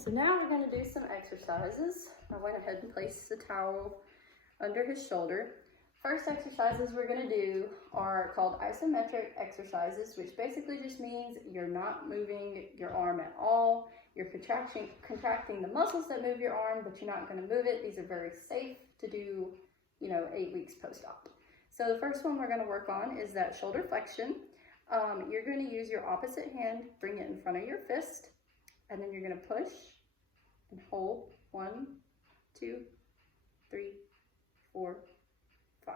So now we're going to do some exercises. I went ahead and placed the towel under his shoulder. First exercises we're going to do are called isometric exercises, which basically just means you're not moving your arm at all. You're contracting the muscles that move your arm, but you're not going to move it. These are very safe to do, 8 weeks post-op. So the first one we're going to work on is that shoulder flexion. You're going to use your opposite hand, bring it in front of your fist, and then you're going to push and hold 1, 2, 3, 4, 5.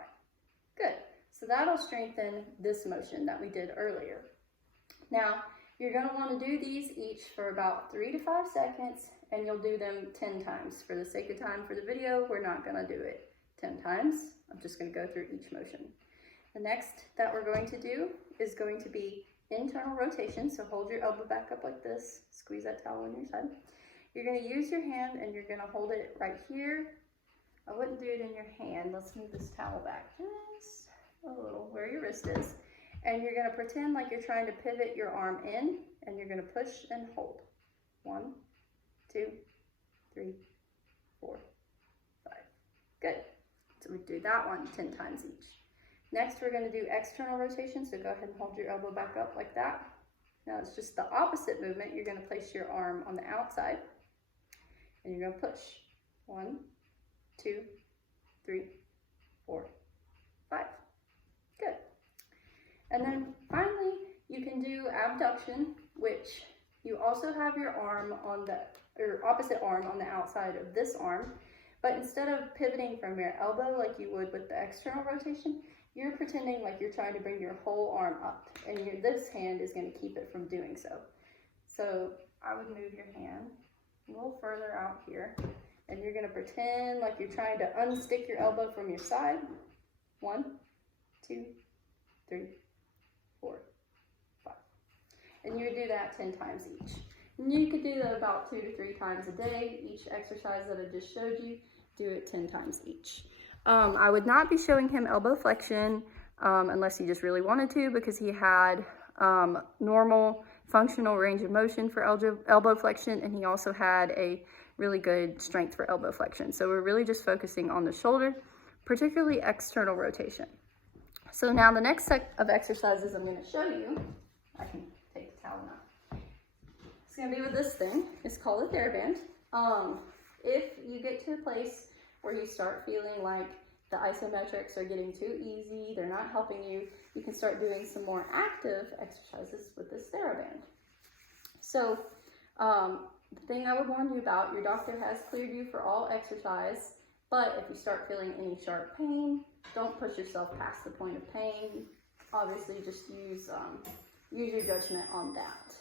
Good. So that'll strengthen this motion that we did earlier. Now, you're going to want to do these each for about 3 to 5 seconds, and you'll do them 10 times. For the sake of time for the video, we're not going to do it 10 times. I'm just going to go through each motion. The next that we're going to do is going to be internal rotation. So hold your elbow back up like this. Squeeze that towel on your side. You're going to use your hand and you're going to hold it right here. I wouldn't do it in your hand. Let's move this towel back just a little where your wrist is. And you're going to pretend like you're trying to pivot your arm in, and you're going to push and hold. 1, 2, 3, 4, 5. Good. So we do that one 10 times each. Next, we're going to do external rotation. So go ahead and hold your elbow back up like that. Now it's just the opposite movement. You're going to place your arm on the outside, and you're going to push. 1, 2, 3, 4, 5. Good. And then finally, you can do abduction, which you also have your arm on your opposite arm on the outside of this arm, but instead of pivoting from your elbow like you would with the external rotation, you're pretending like you're trying to bring your whole arm up, and this hand is going to keep it from doing so. So I would move your hand a little further out here, and you're going to pretend like you're trying to unstick your elbow from your side. 1, 2, 3, 4, 5. And you would do that 10 times each. And you could do that about 2 to 3 times a day. Each exercise that I just showed you, do it 10 times each. I would not be showing him elbow flexion unless he just really wanted to, because he had normal functional range of motion for elbow flexion, and he also had a really good strength for elbow flexion. So we're really just focusing on the shoulder, particularly external rotation. So now the next set of exercises I'm going to show you, I can take the towel now. It's going to be with this thing. It's called a TheraBand. If you get to a place where you start feeling like the isometrics are getting too easy, they're not helping you, you can start doing some more active exercises with this TheraBand. So the thing I would warn you about, your doctor has cleared you for all exercise, but if you start feeling any sharp pain, don't push yourself past the point of pain. Obviously, just use your judgment on that.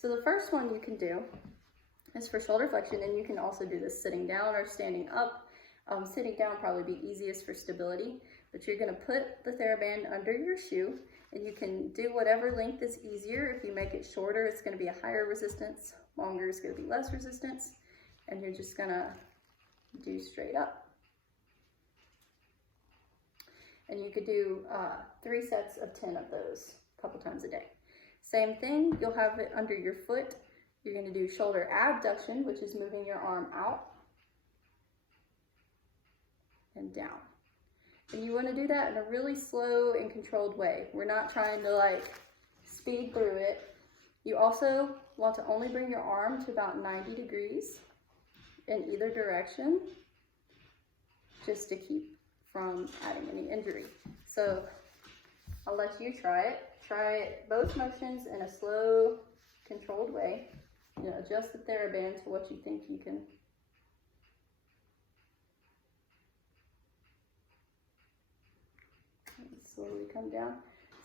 So the first one you can do is for shoulder flexion, and you can also do this sitting down or standing up. Sitting down probably be easiest for stability, but you're going to put the TheraBand under your shoe, and you can do whatever length is easier. If you make it shorter, it's going to be a higher resistance. Longer is going to be less resistance, and you're just going to do straight up. And you could do 3 sets of 10 of those a couple times a day. Same thing, you'll have it under your foot. You're going to do shoulder abduction, which is moving your arm out and down. And you want to do that in a really slow and controlled way. We're not trying to like speed through it. You also want to only bring your arm to about 90 degrees in either direction, just to keep from adding any injury. So I'll let you try it. Try it, both motions, in a slow, controlled way. Adjust the TheraBand to what you think you can. And slowly come down.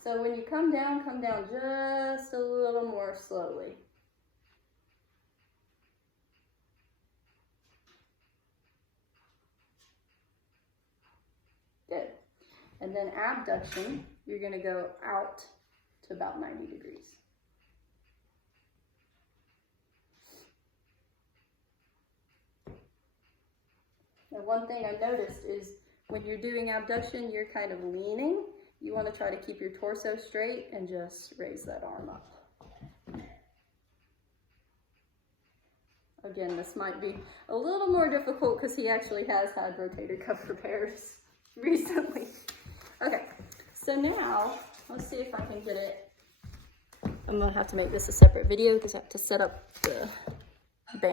So when you come down just a little more slowly. Good. And then abduction, you're going to go out to about 90 degrees. Now, one thing I noticed is when you're doing abduction, you're kind of leaning. You want to try to keep your torso straight and just raise that arm up. Again, this might be a little more difficult because he actually has had rotator cuff repairs recently. Okay, so now let's see if I can get it. I'm gonna have to make this a separate video because I have to set up the band.